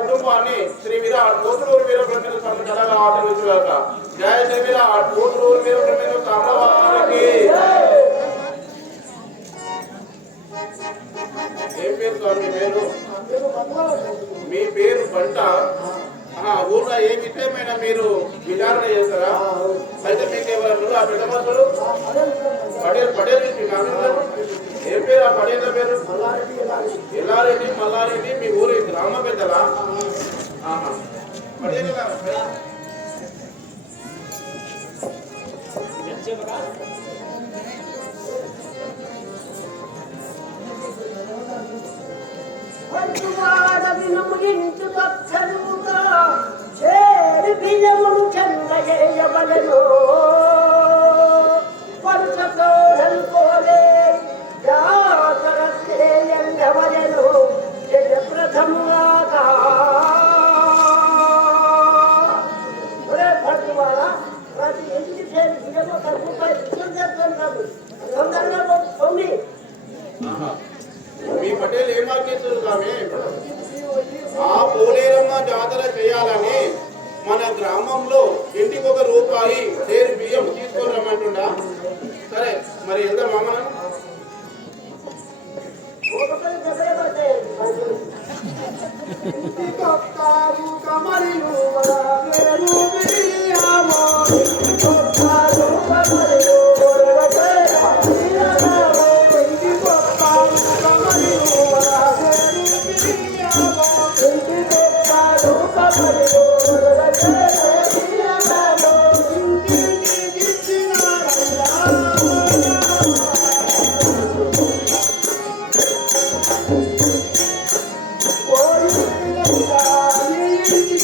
కుటుంబాన్ని శ్రీ విరాట్ కోట్లూరు వీరబ్రహ్మేంద్ర కావితలుగా ఆచరించారు జయ శ్రీ విరాట్ కోట్లూరు వీరబ్రహ్మేంద్ర కామవారికి ఏం పేరు స్వామి? పేరు? మీ పేరు పంట ఊర్లో ఏ విషయమైనా మీరు విచారణ చేస్తారా? అయితే మీకు ఎవరు ఆ పెద్దమంతుడు పటేల్ పటేల్ ఏం పేరు ఆ పటేల్ పేరు? ఎల్లారెడ్డి మల్లారెడ్డి మీ ఊరు గ్రామ పెద్దలా? ఆహా. పటేల్ ఎలా? వంటువాడ వినుముగించు పచ్చలుగా చేరు బియ్యమును చెన్నయ్యవలను పంచకోడలుకోలే జాతర శ్రేయంగవలను జగ ప్రథముగా ఒరే పట్టువాడ ప్రతి ఇంటి చేరు బియ్యము ఒక రూపాయి ఇచ్చిన చేస్తున్నాడు తొందరగా పొమ్మి ఆహా. మీ పటేల్ ఏం ఆజ్ఞిస్తారు స్వామి ఆ పోలేరమ్మ జాతర చేయాలని మన గ్రామంలో ఇంటికి ఒక రూపాయి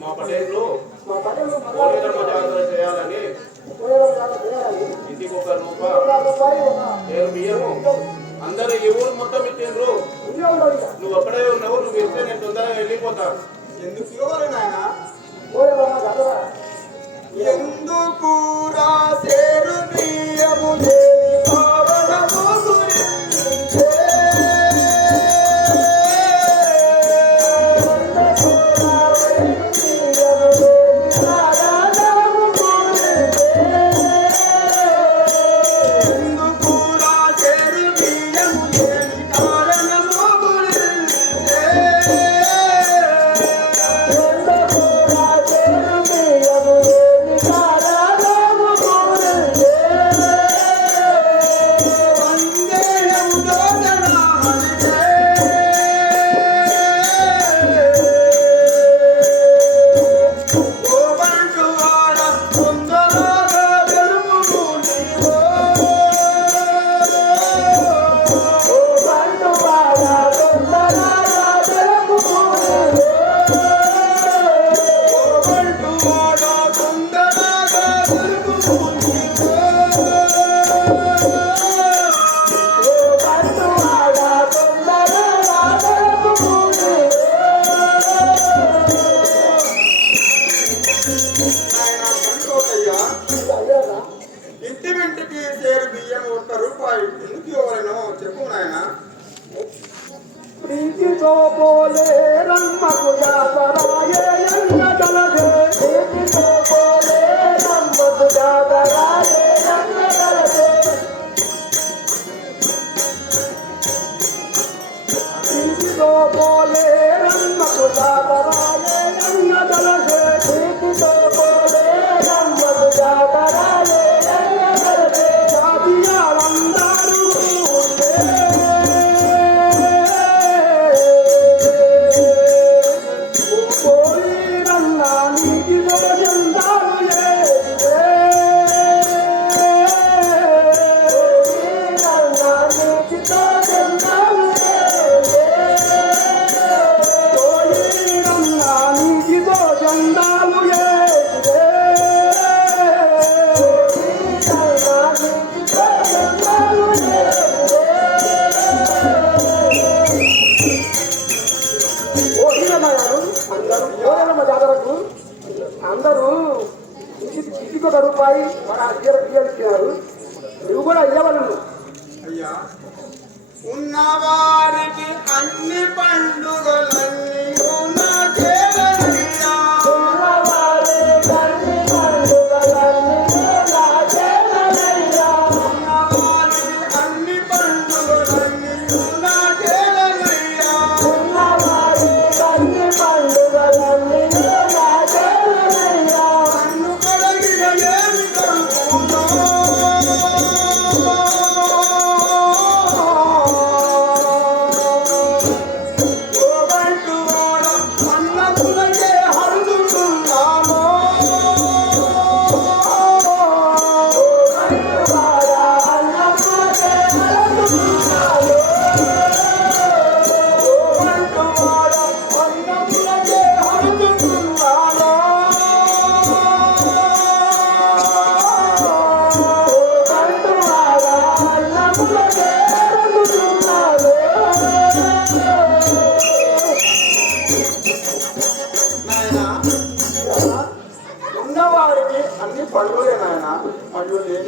మా పటేళ్ళు పోలేరమ్మ జాతర చేయాలని ఇంటికి ఒక రూపాయి చేరు బియ్యము. అందరూ ఈ ఊరు మొత్తం ఇచ్చిండ్రు నువ్వు అక్కడే ఉన్నావు నువ్వు ఇస్తే నేను తొందరగా వెళ్ళిపోతా ఎందుకు ఇంకొక రూపాయి మన అద్దె నువ్వు కూడా ఇవ్వవలను అయ్యా. ఉన్నవారికి అన్ని పండుగలన్నీ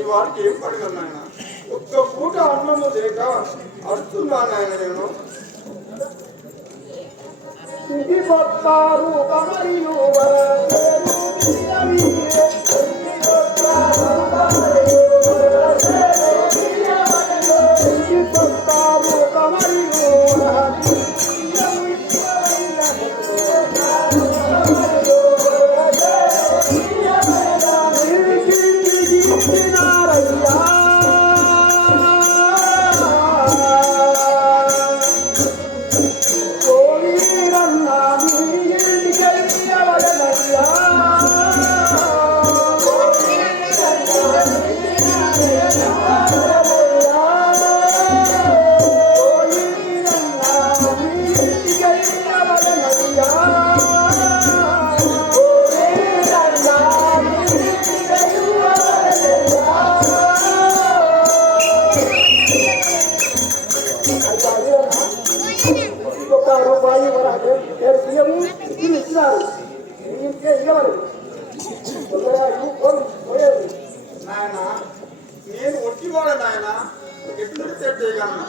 వారికి ఏం పడగలను ఒక్క పూట అన్నము లేక అడుతున్నాను ఆయన నేను. ఇది పత్తారు ఎగిరారు నాయన నేను ఒట్టివాడ నాయన ఎటు నుండి సెట్ చేయగలను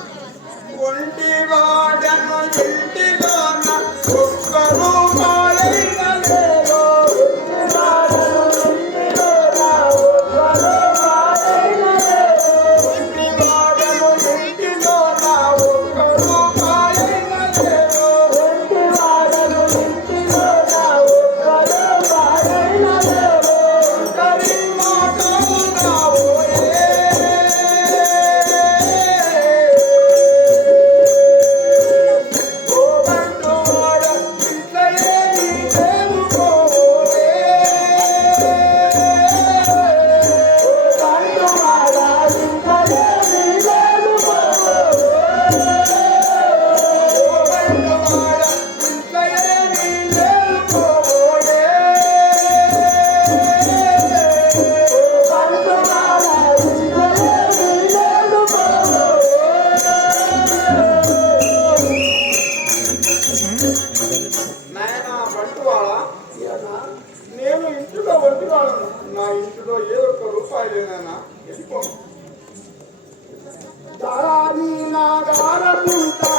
Rupa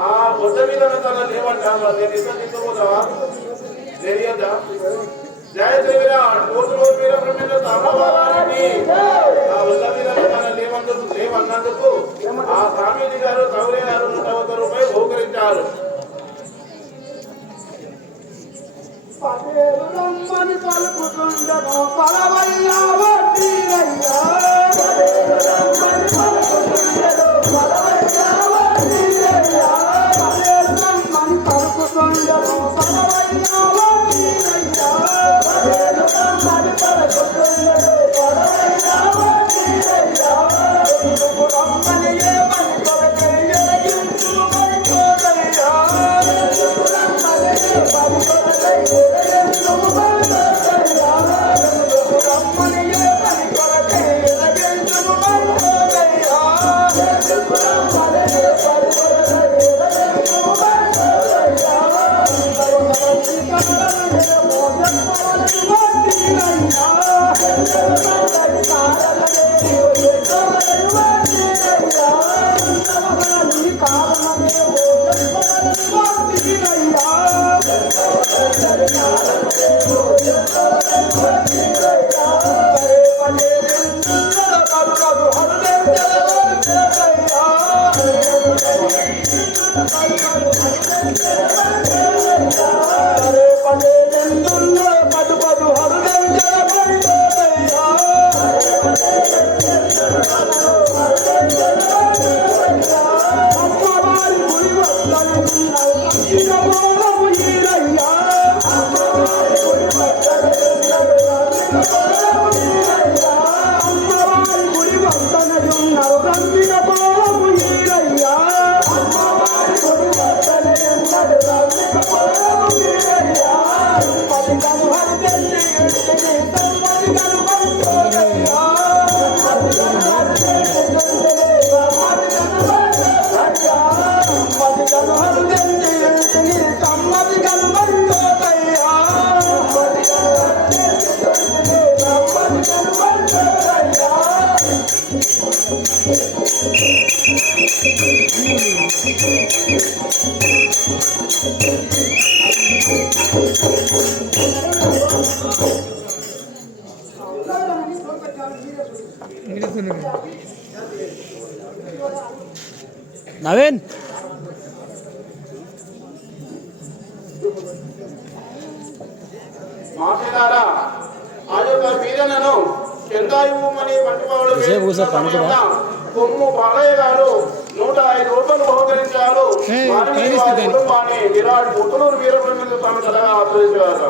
ఆ మీద తన నేను తెలియదా జయ జయ రోజు కోటి బ్రహ్మేంద్ర ఆ బొడ్డ మీద తన లేవందుకు లేవన్నందుకు ఆ స్వామీజీ గారు తౌరే గారు నూట ఒక్క రూపాయలు బహుకరించారు పలుకుతుండను పలవయ్యా వడ్డీరయ్యా పదేలు పలుకుతుండను Oh, నవీన్. మాట్లాడారా ఆ యొక్క వీరనను చందాయుమని? కొమ్ము బాలయ్య గారు నూట ఐదు రూపాయలు బహుకరించారు. కుటుంబాన్ని విరాట్ పుట్టలూరు వీరబ్రహ్మేంద్ర స్వామి తలగా ఆశ్రయించారు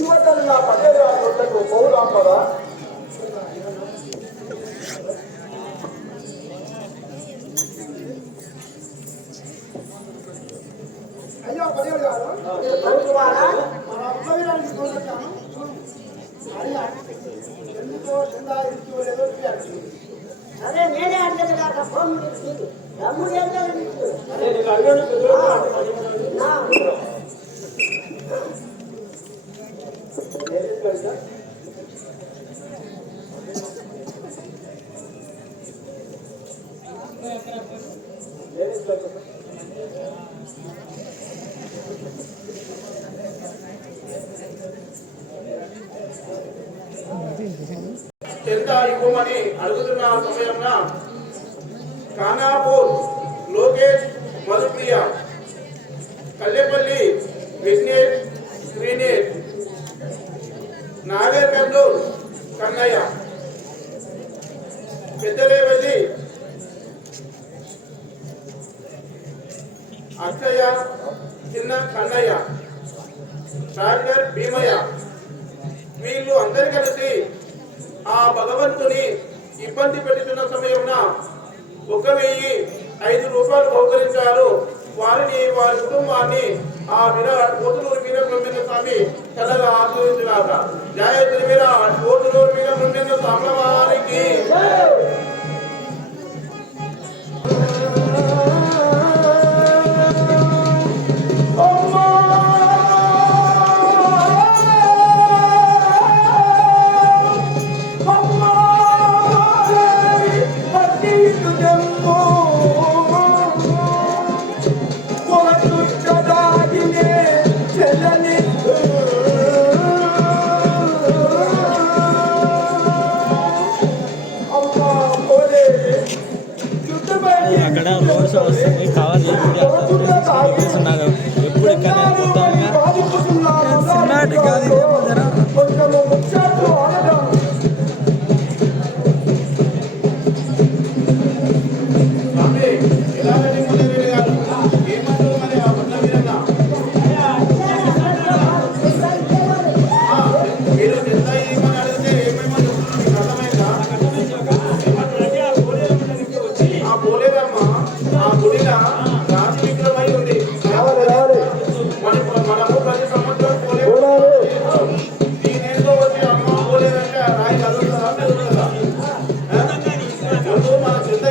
పదేళ్ళ రొట్టెకు పౌలు ఆపదా అయ్యా పదేళ్ళు గారు మన అబ్బాయిని తీసుకొచ్చాను చూడు అయ్యా ఎందుకో చందా ఇస్తూ లేదో అదే నేనే అడిగేది కాక ఫోన్ నీకు ఏం కాదు. నీకు. అడుగుతున్న సమయంలో ఖానాపూర్ లోకేష్ మధుప్రియ కల్లెపల్లి విఘ్నేష్ శ్రీనేష్ నాగర్ కర్నూలు కన్నయ్య పెద్దరేవల్లి అక్షయ చిన్న కన్నయ్య ట్రాక్టర్ భీమయ్య వీళ్ళు అందరు కలిసి ఆ భగవంతుని ఇబ్బంది పెడుతున్న సమయంలో ఒక వెయ్యి ఐదు రూపాయలు బహుకరించారు. వారిని వారి కుటుంబాన్ని ఆ విరా కోతులూరు వీర బ్రహ్మేంద్ర స్వామి చల్లగా ఆశీర్వదించుగాక జయ శ్రీ ఓతులూరు కోతులూరు వీర బ్రహ్మేంద్ర స్వామి వారికి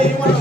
you